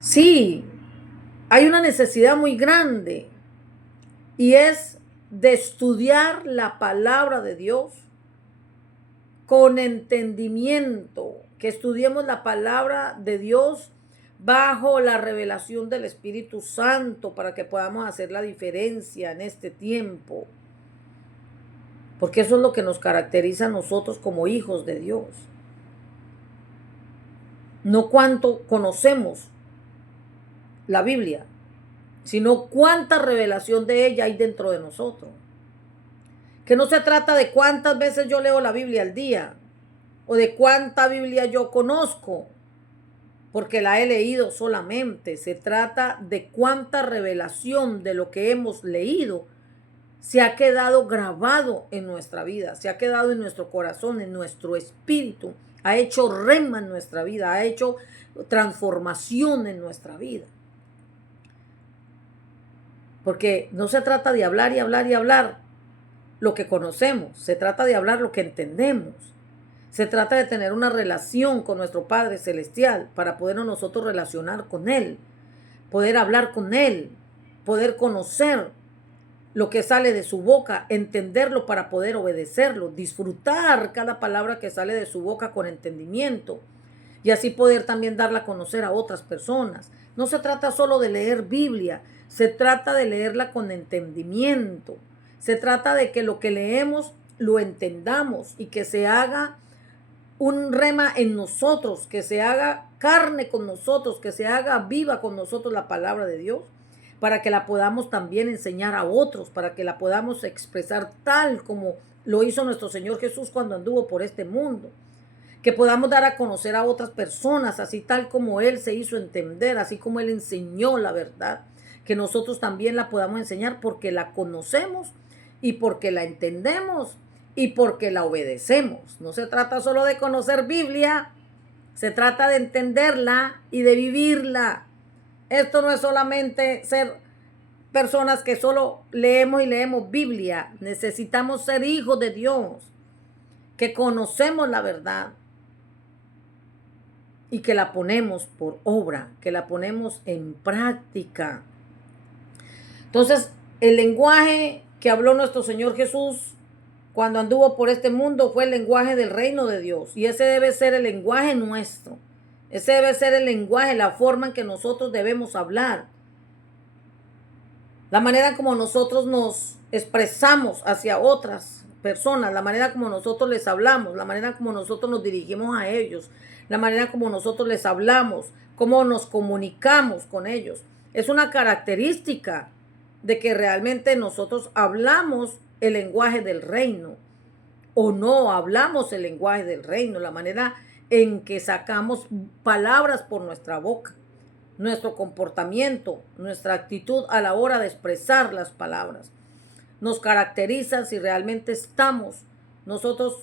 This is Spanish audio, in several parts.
Sí, hay una necesidad muy grande y es de estudiar la palabra de Dios con entendimiento, que estudiemos la palabra de Dios bajo la revelación del Espíritu Santo para que podamos hacer la diferencia en este tiempo, porque eso es lo que nos caracteriza a nosotros como hijos de Dios. No cuánto conocemos la Biblia, sino cuánta revelación de ella hay dentro de nosotros. Que no se trata de cuántas veces yo leo la Biblia al día o de cuánta Biblia yo conozco, porque la he leído solamente. Se trata de cuánta revelación de lo que hemos leído se ha quedado grabado en nuestra vida, se ha quedado en nuestro corazón, en nuestro espíritu, ha hecho rema en nuestra vida, ha hecho transformación en nuestra vida. Porque no se trata de hablar y hablar y hablar lo que conocemos, se trata de hablar lo que entendemos. Se trata de tener una relación con nuestro Padre Celestial para podernos nosotros relacionar con Él, poder hablar con Él, poder conocer lo que sale de su boca, entenderlo para poder obedecerlo, disfrutar cada palabra que sale de su boca con entendimiento y así poder también darla a conocer a otras personas. No se trata solo de leer Biblia, se trata de leerla con entendimiento. Se trata de que lo que leemos lo entendamos y que se haga un rema en nosotros, que se haga carne con nosotros, que se haga viva con nosotros la palabra de Dios, para que la podamos también enseñar a otros, para que la podamos expresar tal como lo hizo nuestro Señor Jesús cuando anduvo por este mundo. Que podamos dar a conocer a otras personas, así tal como Él se hizo entender, así como Él enseñó la verdad, que nosotros también la podamos enseñar porque la conocemos y porque la entendemos y porque la obedecemos. No se trata solo de conocer Biblia, se trata de entenderla y de vivirla. Esto no es solamente ser personas que solo leemos y leemos Biblia. Necesitamos ser hijos de Dios, que conocemos la verdad y que la ponemos por obra, que la ponemos en práctica. Entonces, el lenguaje que habló nuestro Señor Jesús cuando anduvo por este mundo fue el lenguaje del reino de Dios. Y ese debe ser el lenguaje nuestro. Ese debe ser el lenguaje, la forma en que nosotros debemos hablar. La manera como nosotros nos expresamos hacia otras personas, la manera como nosotros les hablamos, la manera como nosotros nos dirigimos a ellos, la manera como nosotros les hablamos, cómo nos comunicamos con ellos. Es una característica de que realmente nosotros hablamos el lenguaje del reino o no hablamos el lenguaje del reino, la manera en que sacamos palabras por nuestra boca, nuestro comportamiento, nuestra actitud a la hora de expresar las palabras. Nos caracteriza si realmente estamos nosotros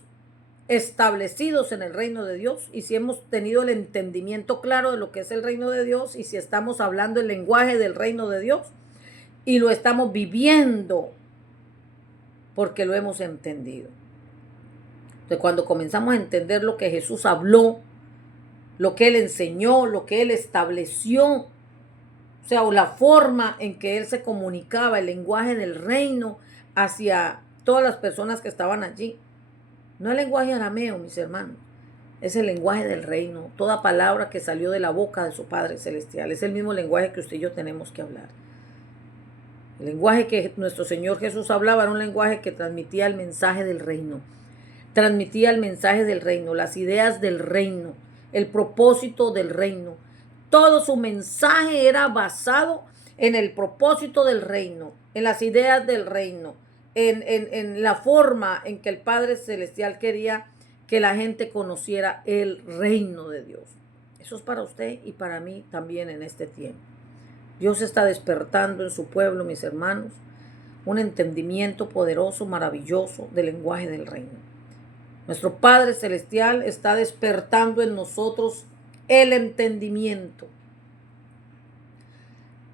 establecidos en el reino de Dios y si hemos tenido el entendimiento claro de lo que es el reino de Dios y si estamos hablando el lenguaje del reino de Dios y lo estamos viviendo porque lo hemos entendido. Entonces, cuando comenzamos a entender lo que Jesús habló, lo que Él enseñó, lo que Él estableció, o sea, o la forma en que Él se comunicaba, el lenguaje del reino hacia todas las personas que estaban allí. No el lenguaje arameo, mis hermanos, es el lenguaje del reino. Toda palabra que salió de la boca de su Padre Celestial es el mismo lenguaje que usted y yo tenemos que hablar. El lenguaje que nuestro Señor Jesús hablaba era un lenguaje que transmitía el mensaje del reino. Transmitía el mensaje del reino, las ideas del reino, el propósito del reino. Todo su mensaje era basado en el propósito del reino, en las ideas del reino, en la forma en que el Padre Celestial quería que la gente conociera el reino de Dios. Eso es para usted y para mí también en este tiempo. Dios está despertando en su pueblo, mis hermanos, un entendimiento poderoso, maravilloso del lenguaje del reino. Nuestro Padre Celestial está despertando en nosotros el entendimiento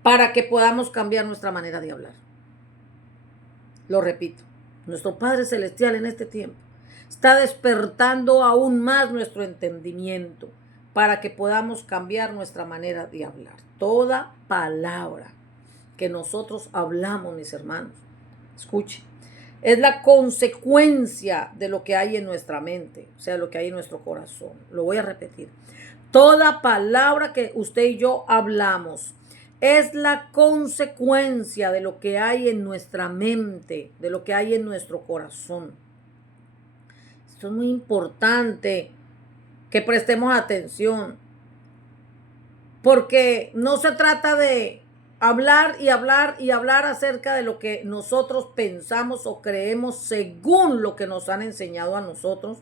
para que podamos cambiar nuestra manera de hablar. Lo repito, nuestro Padre Celestial en este tiempo está despertando aún más nuestro entendimiento para que podamos cambiar nuestra manera de hablar. Toda palabra que nosotros hablamos, mis hermanos, escuche, es la consecuencia de lo que hay en nuestra mente, o sea, lo que hay en nuestro corazón. Lo voy a repetir. Toda palabra que usted y yo hablamos es la consecuencia de lo que hay en nuestra mente, de lo que hay en nuestro corazón. Esto es muy importante que prestemos atención, porque no se trata de hablar y hablar y hablar acerca de lo que nosotros pensamos o creemos según lo que nos han enseñado a nosotros,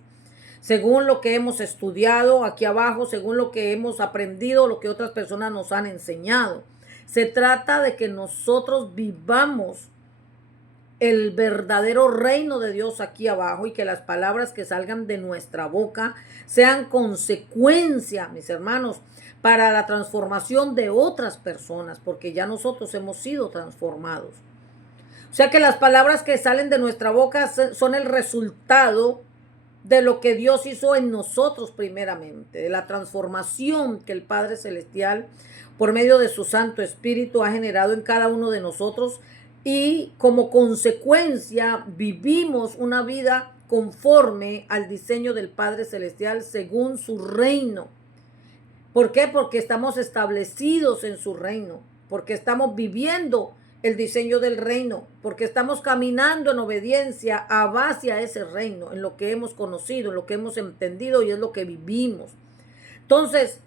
según lo que hemos estudiado aquí abajo, según lo que hemos aprendido, lo que otras personas nos han enseñado. Se trata de que nosotros vivamos el verdadero reino de Dios aquí abajo y que las palabras que salgan de nuestra boca sean consecuencia, mis hermanos, para la transformación de otras personas, porque ya nosotros hemos sido transformados. O sea que las palabras que salen de nuestra boca son el resultado de lo que Dios hizo en nosotros primeramente, de la transformación que el Padre Celestial, por medio de su Santo Espíritu, ha generado en cada uno de nosotros, y como consecuencia vivimos una vida conforme al diseño del Padre Celestial según su reino. ¿Por qué? Porque estamos establecidos en su reino, porque estamos viviendo el diseño del reino, porque estamos caminando en obediencia a base a ese reino, en lo que hemos conocido, en lo que hemos entendido y es lo que vivimos. Entonces,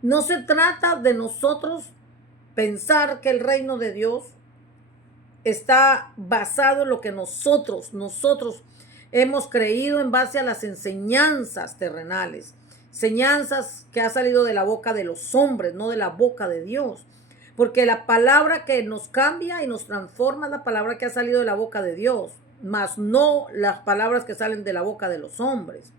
no se trata de nosotros pensar que el reino de Dios está basado en lo que nosotros hemos creído en base a las enseñanzas terrenales, enseñanzas que ha salido de la boca de los hombres, no de la boca de Dios. Porque la palabra que nos cambia y nos transforma es la palabra que ha salido de la boca de Dios, mas no las palabras que salen de la boca de los hombres.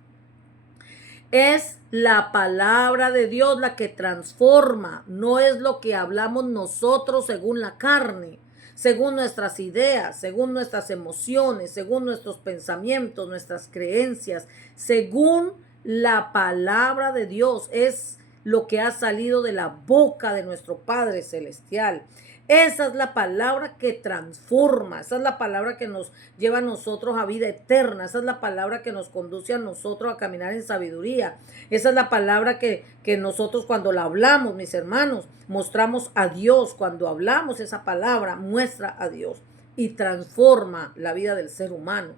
Es la palabra de Dios la que transforma, no es lo que hablamos nosotros según la carne, según nuestras ideas, según nuestras emociones, según nuestros pensamientos, nuestras creencias, según la palabra de Dios. Es lo que ha salido de la boca de nuestro Padre Celestial. Esa es la palabra que transforma, esa es la palabra que nos lleva a nosotros a vida eterna, esa es la palabra que nos conduce a nosotros a caminar en sabiduría, esa es la palabra que nosotros cuando la hablamos, mis hermanos, mostramos a Dios. Cuando hablamos esa palabra, muestra a Dios y transforma la vida del ser humano.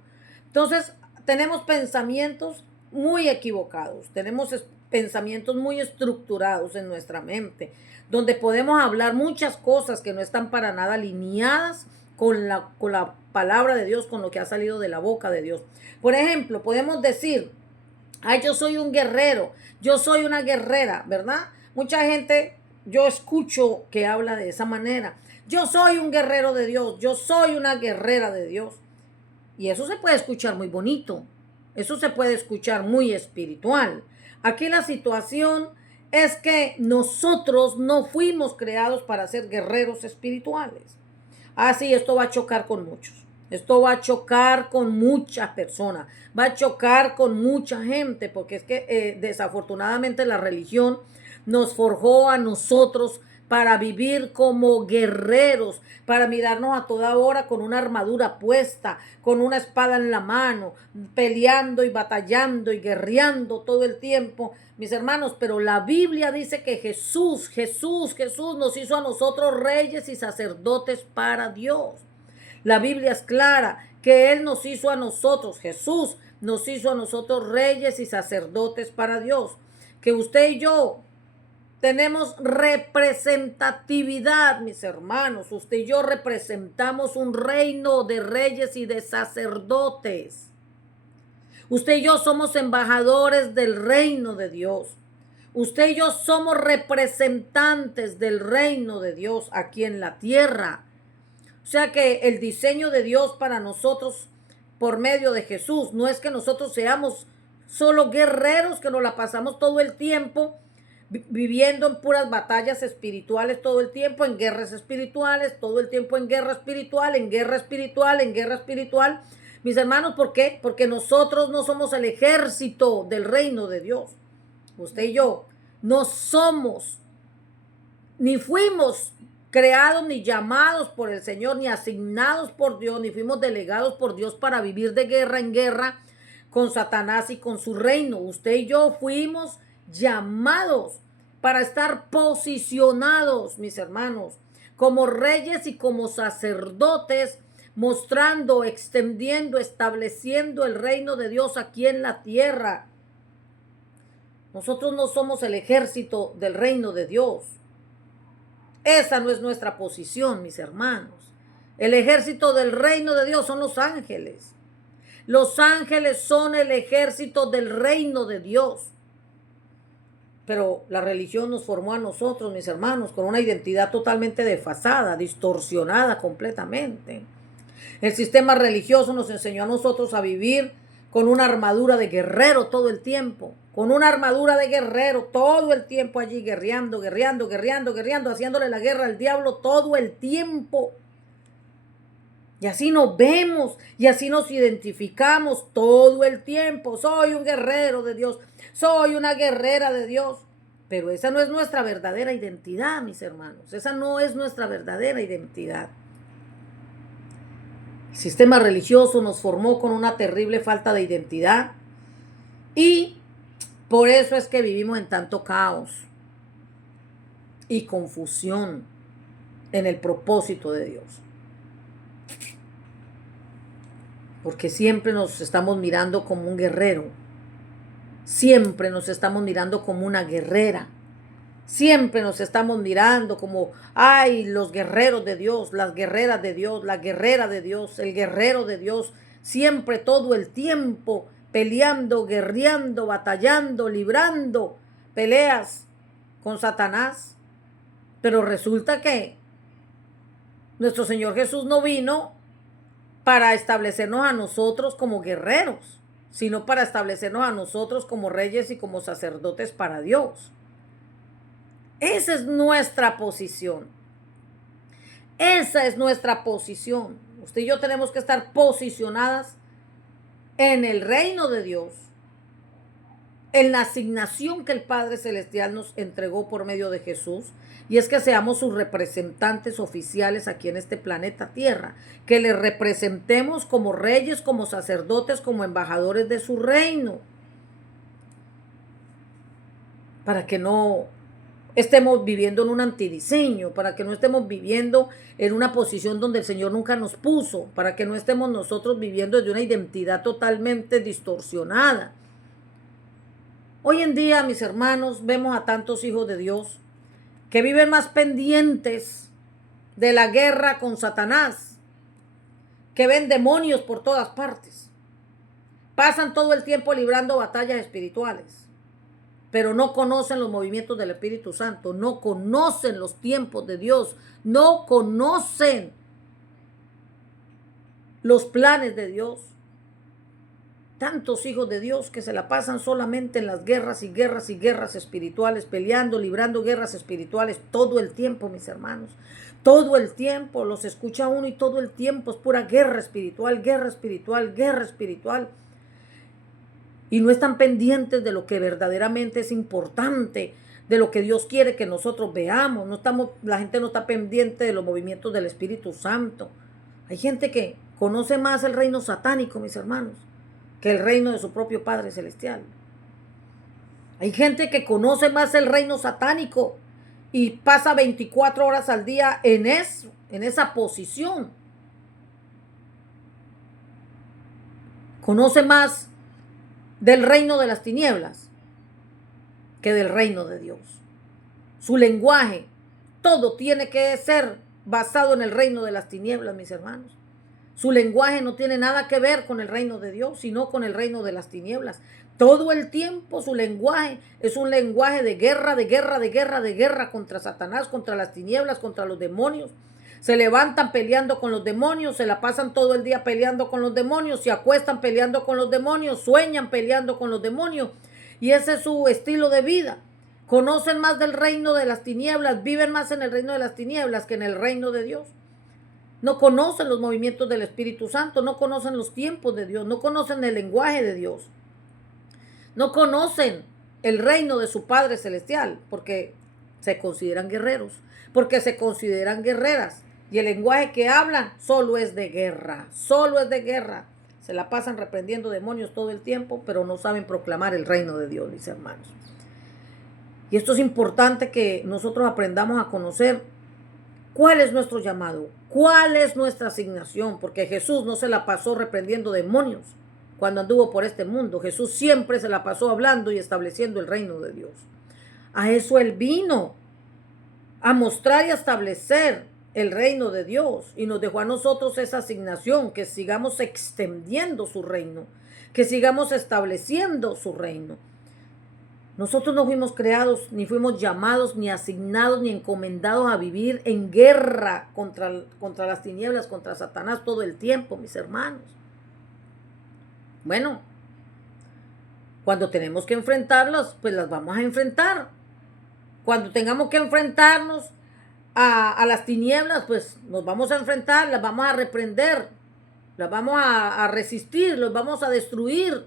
Entonces, tenemos pensamientos muy equivocados, tenemos pensamientos muy estructurados en nuestra mente, donde podemos hablar muchas cosas que no están para nada alineadas con la palabra de Dios, con lo que ha salido de la boca de Dios. Por ejemplo, podemos decir, ay, yo soy un guerrero, yo soy una guerrera, ¿verdad? Mucha gente, yo escucho que habla de esa manera. Yo soy un guerrero de Dios, yo soy una guerrera de Dios. Y eso se puede escuchar muy bonito, eso se puede escuchar muy espiritual. Aquí la situación es que nosotros no fuimos creados para ser guerreros espirituales. Así, esto va a chocar con muchos. Esto va a chocar con muchas personas. Va a chocar con mucha gente, porque es que desafortunadamente la religión nos forjó a nosotros para vivir como guerreros, para mirarnos a toda hora con una armadura puesta, con una espada en la mano, peleando y batallando y guerreando todo el tiempo, mis hermanos. Pero la Biblia dice que Jesús nos hizo a nosotros reyes y sacerdotes para Dios. La Biblia es clara que Él nos hizo a nosotros, Jesús nos hizo a nosotros reyes y sacerdotes para Dios. Que usted y yo tenemos representatividad, mis hermanos. Usted y yo representamos un reino de reyes y de sacerdotes. Usted y yo somos embajadores del reino de Dios. Usted y yo somos representantes del reino de Dios aquí en la tierra. O sea que el diseño de Dios para nosotros por medio de Jesús no es que nosotros seamos solo guerreros que nos la pasamos todo el tiempo viviendo en puras batallas espirituales todo el tiempo, en guerras espirituales, todo el tiempo en guerra espiritual, en guerra espiritual, en guerra espiritual. Mis hermanos, ¿por qué? Porque nosotros no somos el ejército del reino de Dios. Usted y yo No somos, ni fuimos creados, ni llamados por el Señor, ni asignados por Dios, ni fuimos delegados por Dios para vivir de guerra en guerra con Satanás y con su reino. Usted y yo fuimos llamados para estar posicionados, mis hermanos, como reyes y como sacerdotes, mostrando, extendiendo, estableciendo el reino de Dios aquí en la tierra. Nosotros no somos el ejército del reino de Dios. Esa no es nuestra posición, mis hermanos. El ejército del reino de Dios son los ángeles. Los ángeles son el ejército del reino de Dios. Pero la religión nos formó a nosotros, mis hermanos, con una identidad totalmente desfasada, distorsionada completamente. El sistema religioso nos enseñó a nosotros a vivir con una armadura de guerrero todo el tiempo. Con una armadura de guerrero todo el tiempo allí guerreando, haciéndole la guerra al diablo todo el tiempo. Y así nos vemos y así nos identificamos todo el tiempo. Soy un guerrero de Dios, soy una guerrera de Dios. Pero esa no es nuestra verdadera identidad, mis hermanos. Esa no es nuestra verdadera identidad. El sistema religioso nos formó con una terrible falta de identidad y por eso es que vivimos en tanto caos y confusión en el propósito de Dios. Porque siempre nos estamos mirando como un guerrero. Siempre nos estamos mirando como una guerrera. Siempre nos estamos mirando como, ay, los guerreros de Dios, las guerreras de Dios, la guerrera de Dios, el guerrero de Dios. Siempre, todo el tiempo, peleando, guerreando, batallando, librando peleas con Satanás. Pero resulta que nuestro Señor Jesús no vino para establecernos a nosotros como guerreros, sino para establecernos a nosotros como reyes y como sacerdotes para Dios. Esa es nuestra posición. Esa es nuestra posición. Usted y yo tenemos que estar posicionadas en el reino de Dios, en la asignación que el Padre Celestial nos entregó por medio de Jesús, y es que seamos sus representantes oficiales aquí en este planeta Tierra, que le representemos como reyes, como sacerdotes, como embajadores de su reino, para que no estemos viviendo en un antidiseño, para que no estemos viviendo en una posición donde el Señor nunca nos puso, para que no estemos nosotros viviendo desde una identidad totalmente distorsionada. Hoy en día, mis hermanos, vemos a tantos hijos de Dios que viven más pendientes de la guerra con Satanás, que ven demonios por todas partes. Pasan todo el tiempo librando batallas espirituales, pero no conocen los movimientos del Espíritu Santo, no conocen los tiempos de Dios, no conocen los planes de Dios. Tantos hijos de Dios que se la pasan solamente en las guerras y guerras y guerras espirituales, peleando, librando guerras espirituales todo el tiempo, mis hermanos. Todo el tiempo los escucha uno y todo el tiempo es pura guerra espiritual, guerra espiritual, guerra espiritual. Y no están pendientes de lo que verdaderamente es importante, de lo que Dios quiere que nosotros veamos. La gente no está pendiente de los movimientos del Espíritu Santo. Hay gente que conoce más el reino satánico, mis hermanos, que el reino de su propio Padre Celestial. Hay gente que conoce más el reino satánico y pasa 24 horas al día en eso, en esa posición. Conoce más del reino de las tinieblas que del reino de Dios. Su lenguaje, todo tiene que ser basado en el reino de las tinieblas, mis hermanos. Su lenguaje no tiene nada que ver con el reino de Dios, sino con el reino de las tinieblas. Todo el tiempo su lenguaje es un lenguaje de guerra, de guerra, de guerra, de guerra contra Satanás, contra las tinieblas, contra los demonios. Se levantan peleando con los demonios, se la pasan todo el día peleando con los demonios, se acuestan peleando con los demonios, sueñan peleando con los demonios. Y ese es su estilo de vida. Conocen más del reino de las tinieblas, viven más en el reino de las tinieblas que en el reino de Dios. No conocen los movimientos del Espíritu Santo, no conocen los tiempos de Dios, no conocen el lenguaje de Dios. No conocen el reino de su Padre Celestial, porque se consideran guerreros, porque se consideran guerreras, y el lenguaje que hablan solo es de guerra, solo es de guerra. Se la pasan reprendiendo demonios todo el tiempo, pero no saben proclamar el reino de Dios, mis hermanos. Y esto es importante que nosotros aprendamos a conocer cuál es nuestro llamado, cuál es nuestra asignación, porque Jesús no se la pasó reprendiendo demonios cuando anduvo por este mundo. Jesús siempre se la pasó hablando y estableciendo el reino de Dios. A eso Él vino, a mostrar y a establecer el reino de Dios, y nos dejó a nosotros esa asignación, que sigamos extendiendo su reino, que sigamos estableciendo su reino. Nosotros no fuimos creados, ni fuimos llamados, ni asignados, ni encomendados a vivir en guerra contra las tinieblas, contra Satanás todo el tiempo, mis hermanos. Bueno, cuando tenemos que enfrentarlos, pues las vamos a enfrentar. Cuando tengamos que enfrentarnos a las tinieblas, pues nos vamos a enfrentar, las vamos a reprender, las vamos a resistir, los vamos a destruir.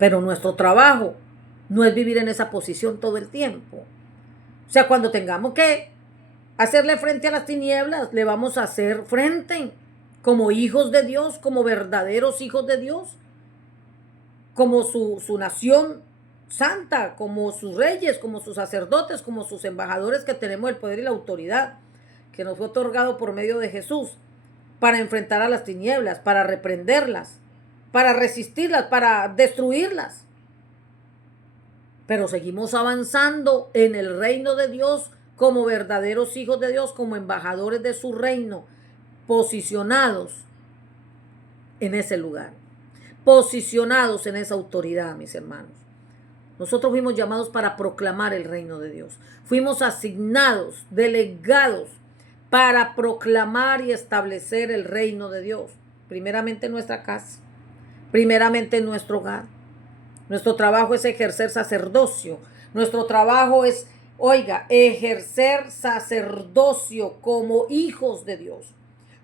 Pero nuestro trabajo no es vivir en esa posición todo el tiempo. O sea, cuando tengamos que hacerle frente a las tinieblas, le vamos a hacer frente como hijos de Dios, como verdaderos hijos de Dios, como su nación santa, como sus reyes, como sus sacerdotes, como sus embajadores, que tenemos el poder y la autoridad que nos fue otorgado por medio de Jesús para enfrentar a las tinieblas, para reprenderlas, para resistirlas, para destruirlas. Pero seguimos avanzando en el reino de Dios como verdaderos hijos de Dios, como embajadores de su reino, posicionados en ese lugar, posicionados en esa autoridad, mis hermanos. Nosotros fuimos llamados para proclamar el reino de Dios. Fuimos asignados, delegados para proclamar y establecer el reino de Dios. Primeramente en nuestra casa, primeramente en nuestro hogar. Nuestro trabajo es ejercer sacerdocio. Nuestro trabajo es, ejercer sacerdocio como hijos de Dios.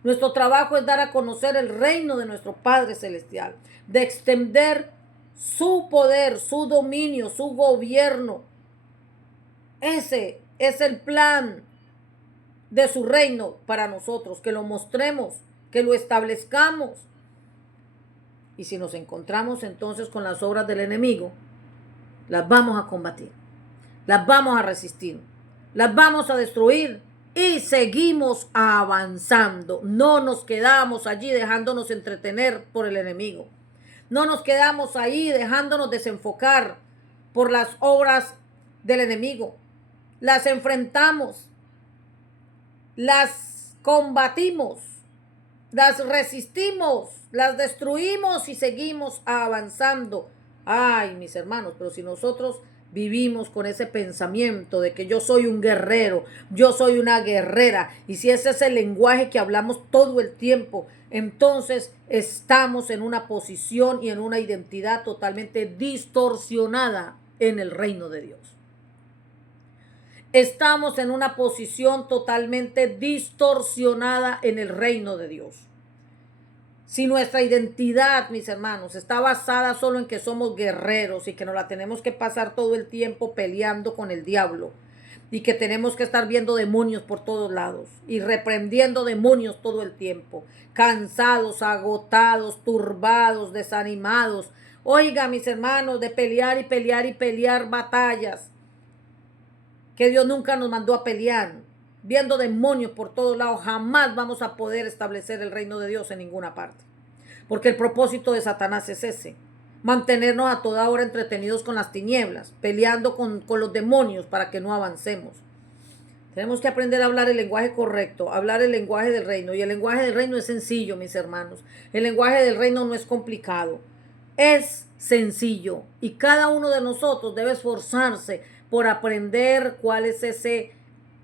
Nuestro trabajo es dar a conocer el reino de nuestro Padre Celestial, de extender su poder, su dominio, su gobierno. Ese es el plan de su reino para nosotros, que lo mostremos, que lo establezcamos. Y si nos encontramos entonces con las obras del enemigo, las vamos a combatir, las vamos a resistir, las vamos a destruir y seguimos avanzando. No nos quedamos allí dejándonos entretener por el enemigo. No nos quedamos ahí dejándonos desenfocar por las obras del enemigo. Las enfrentamos, las combatimos, las resistimos, las destruimos y seguimos avanzando. Ay, mis hermanos, pero si nosotros vivimos con ese pensamiento de que yo soy un guerrero, yo soy una guerrera, y si ese es el lenguaje que hablamos todo el tiempo, entonces estamos en una posición y en una identidad totalmente distorsionada en el reino de Dios. Estamos en una posición totalmente distorsionada en el reino de Dios. Si nuestra identidad, mis hermanos, está basada solo en que somos guerreros y que nos la tenemos que pasar todo el tiempo peleando con el diablo y que tenemos que estar viendo demonios por todos lados y reprendiendo demonios todo el tiempo, cansados, agotados, turbados, desanimados, mis hermanos, de pelear y pelear y pelear batallas que Dios nunca nos mandó a pelear, viendo demonios por todos lados, jamás vamos a poder establecer el reino de Dios en ninguna parte. Porque el propósito de Satanás es ese: mantenernos a toda hora entretenidos con las tinieblas, peleando con los demonios para que no avancemos. Tenemos que aprender a hablar el lenguaje correcto, hablar el lenguaje del reino. Y el lenguaje del reino es sencillo, mis hermanos. El lenguaje del reino no es complicado, es sencillo. Y cada uno de nosotros debe esforzarse por aprender cuál es ese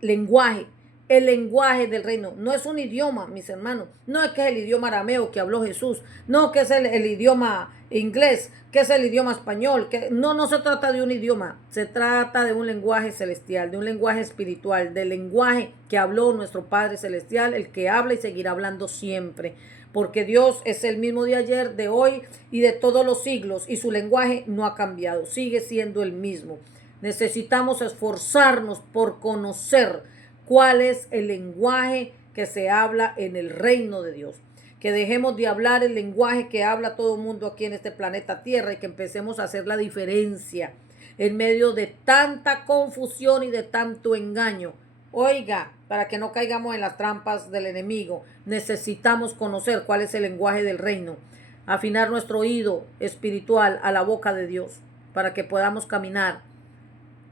lenguaje. El lenguaje del reino no es un idioma, mis hermanos. No es que es el idioma arameo que habló Jesús. No que es el idioma inglés, que es el idioma español. No se trata de un idioma. Se trata de un lenguaje celestial, de un lenguaje espiritual, del lenguaje que habló nuestro Padre Celestial, el que habla y seguirá hablando siempre. porque Dios es el mismo de ayer, de hoy y de todos los siglos, y su lenguaje no ha cambiado, sigue siendo el mismo. Necesitamos esforzarnos por conocer cuál es el lenguaje que se habla en el reino de Dios. Que dejemos de hablar el lenguaje que habla todo el mundo aquí en este planeta Tierra y que empecemos a hacer la diferencia en medio de tanta confusión y de tanto engaño. Oiga, para que no caigamos en las trampas del enemigo, necesitamos conocer cuál es el lenguaje del reino, afinar nuestro oído espiritual a la boca de Dios, para que podamos caminar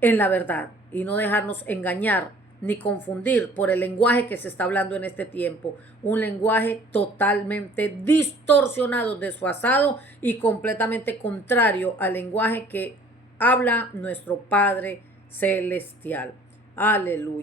en la verdad y no dejarnos engañar ni confundir por el lenguaje que se está hablando en este tiempo. Un lenguaje totalmente distorsionado, desfasado y completamente contrario al lenguaje que habla nuestro Padre Celestial. Aleluya.